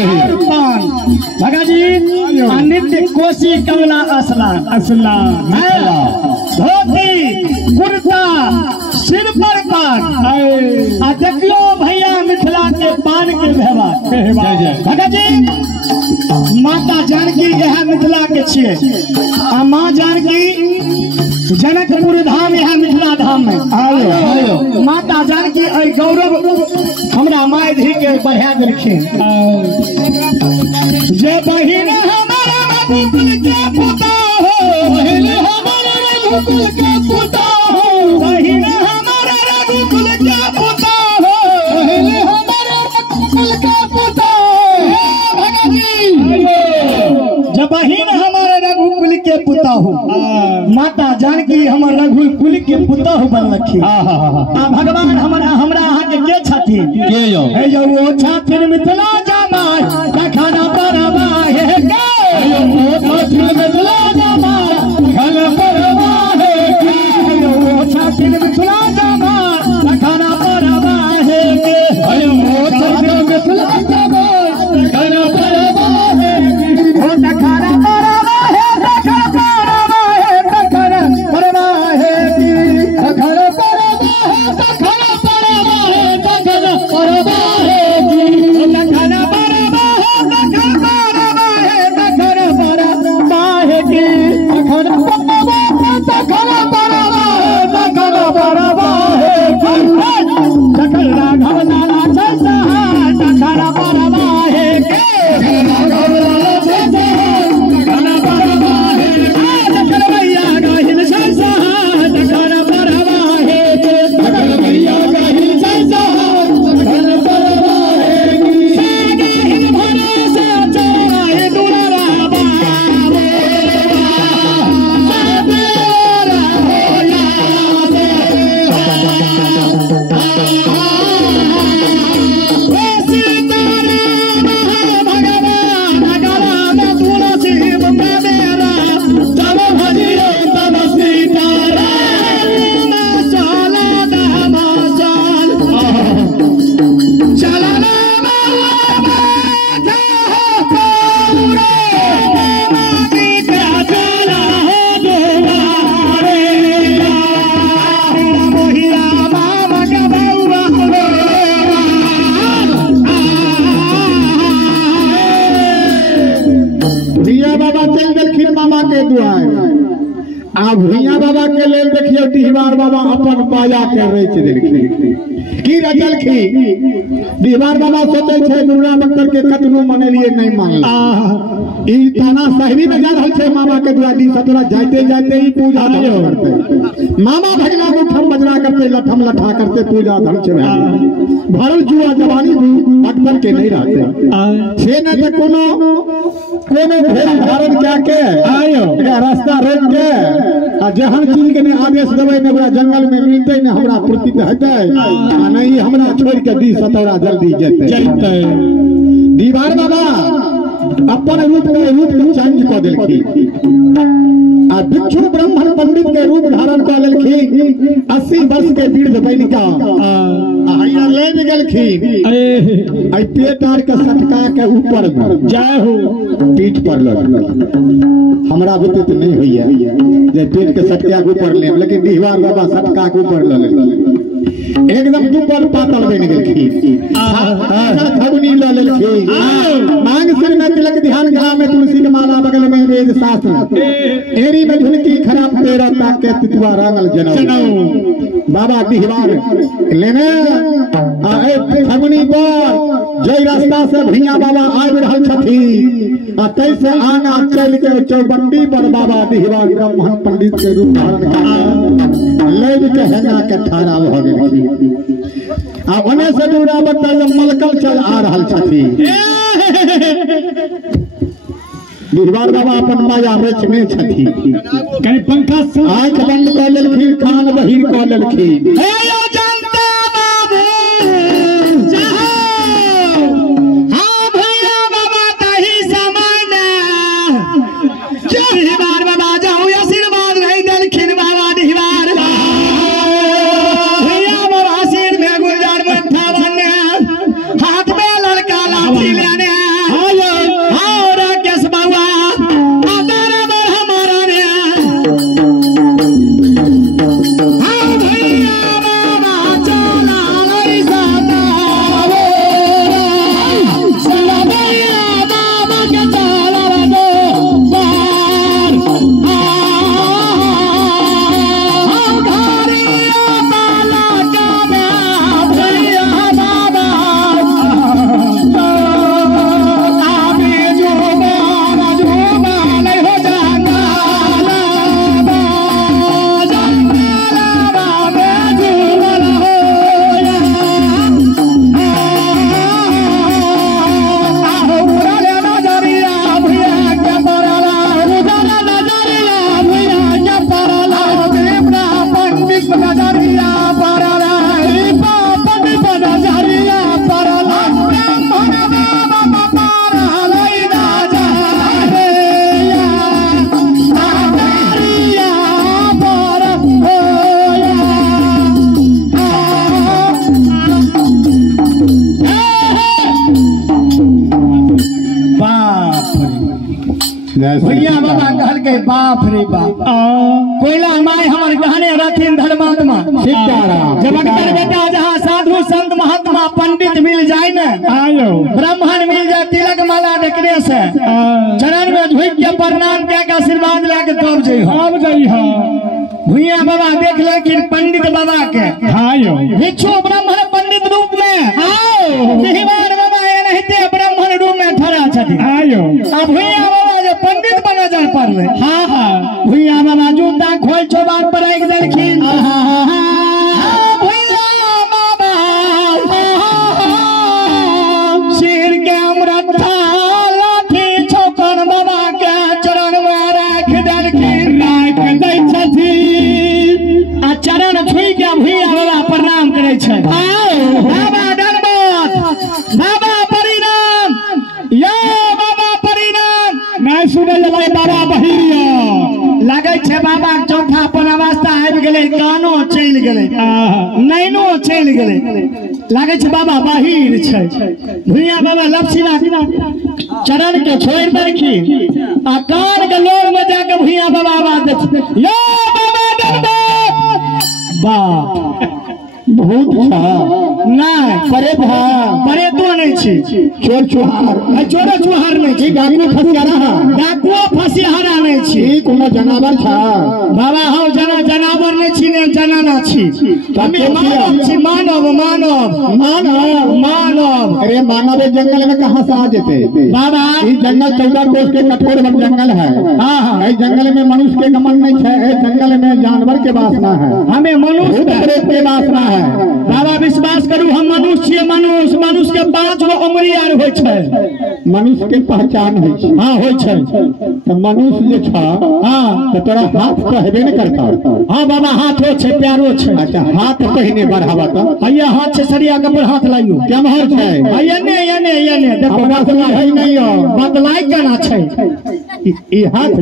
और पान भगत जी नित्य कोसी कमला असलान धोती कुर्ता सिर पर पान आ देखियो भैया मिथिला के पान के व्यवहार भगत जी माता जानकी यह मिथिला के छिए आ माँ जानकी जनकपुर धाम यह मिथिला धाम में आयो माता जानकी और गौरव हमरा माय धी के बढ़ा देलखिन जे बहिन हमारा रघुकुल के पुता हो बहिन हमारा रघुकुल के पुता हो बहिन हमारा रघुकुल के पुता हो बहिन हमारा रघुकुल के पुता हो भगत जी जब बहिन हमारे रघुकुल के पुता हो माता जानकी हमर रघुकुल के पुता हो बनलखी आ भगवान हमरा अहाँ के छथिन के यो हे जो वो छथिन मिथिला जमाय खाना परवा हे के वो छथिन मिथिला जमाय खाना परवा हे के वो छथिन मिथिला जमाय खाना परवा हे के वो छथिन मिथिला जमाय खाना परवा हे के वो खाना परवा हे भैया बाबा के लेल देखियो डिहबार बाबा अपन बाजा के रच देलखिन की रचलखिन डिहबार बाबा सोचे छे दुर्गा बक्कर के कतनो मनेलिए नहीं मानला ई थाना शहरी में जा रहल छे मामा के दुआरी सतरा जाते जाते ही पूजा करते मामा भगना को ठम बजना करते लठम लठा करते पूजा धन छे भरल जुआ जवानी अकबर के नहीं रहते छे न त कोनो भेल धारण क्या के आयो रास्ता रोक के आ जहन चीज के ने आदेश देबै ने हमरा जंगल में मिलते ने हमरा प्रतीत हेतै आ नहीं हमरा छोड़ के दी सतौरा जल्दी जेतै दीवार बाबा अपन रूप चेंज क देलखिन आ भिक्षु ब्राह्मण पंडित के रूप धारण क लेलखिन 80 वर्ष के वृद्ध बनिका आ हैया लेन गेलखिन आई पेट आर के सटका के ऊपर जय हो पीठ पर लग हमरा बुते तो नहीं होइया जे पेट के सटका के ऊपर ले लेकिन डिहवार बाबा सटका के ऊपर ले एकदम दुपर पातल बन गेलखिन खगुनी ल लेलखिन मांग सिर में तिलक ध्यान गला में तुलसी के माला बगल में वेद शास्त्र एरी में झुनकी खराब पेरा ताक के तितवा रंगल जनौ बाबा डिहवार लेने आ खगुनी पर जय रास्ता से भैया बाबा आबि रहल छथिन आ तैसे आना चल के चौबंडी पर बाबा डिहवार ब्राह्मण पंडित के रूप धारण लेब के हेना के ठाड़ा भ गेलखिन आ ओने से दूरा बतल मलकल चल आ रहल छथिन डिहवार बाबा अपन माया रचने छथिन कहीं पंखा आंख बंद क लेलखिन कान बहिर क लेलखिन हे यो जनता बाबू चाहो हां भैया बाबा तही समय में डिहवार बाबा जाऊ आशीर्वाद रही देलखिन बाबा डिहवार भैया बाबा सिर में गुलजार मथा बने हाथ में लड़का लाठी लेने भैया बाबा कहल के बाप रे बाप कोयला माय हमर गहने रथिन धर्मात्मा जब अगर बेटा जहाँ साधु संत महात्मा पंडित मिल जाए न ब्राह्मण मिल जाए तिलक माला देखने से चरण में झुक के प्रणाम के आशीर्वाद लेके तब जइहा भैया बाबा देख लेकिन पंडित बाबा के भिक्षु ब्राह्मण पंडित रूप में दीवार बाबा एनाहिते ब्राह्मण रूप में ठहरा छथिन अब भैया बाबा जो पंडित बना जा पड़ले भैया बाबा जूता खोल चौबार पर आगि देलखिन भैया बाबा सिर के अमृता लाठी छोकन बाबा के चरण में राख देलखिन आ चरण छुई के भैया बाबा प्रणाम करे छै बाबा दंडवत बाबा परिणाम यो बाबा परिणाम नहीं सुने ले बाबा बहिरिया लगे छै बाबा के चौथा अपन अवस्था आबि गेलै कानो चलि गेलै नैनो चलि गेलै लगे छै बाबा बहिर छै भैया बाबा लपसीना चरण के छोड़ि देलखिन आ कान के लोर में जाके भैया बाबा आवाज दै यो बाबा दंडवत बाप बहुत नहीं परे परे तो नहीं छी चोर चुहार नहीं छी डाकुओ फसियारा नहीं छी कोनो जनावर छा बाबा हम जनावर नहीं छी ने जनाना छी हमें मानव छी मानव अरे मानव जंगल में कहाँ से आ जेते बाबा ई जंगल 14 कोस के कठोर जंगल है हां जंगल में मनुष्य के गमन नहीं है जंगल में जानवर के वासना है हमें मनुष्य के वासना है बाबा विश्वास करू हम मनुष्य मनुष्य के 5 गो उंगली आर होय छै मनुष्य के पहचान होय छै हां होय छै तो मनुष्य जे छ हां तो तोरा हाथ तो हेबे न करता हां बाबा हाथो छै पैरो छै अच्छा हाथ पहिने बढ़ावा तो भैया हाथ से सरिया के पर हाथ लाइयो केमहर छै एने देखो बदलाई है नहीं हो बदलाई केना छै ई हाथ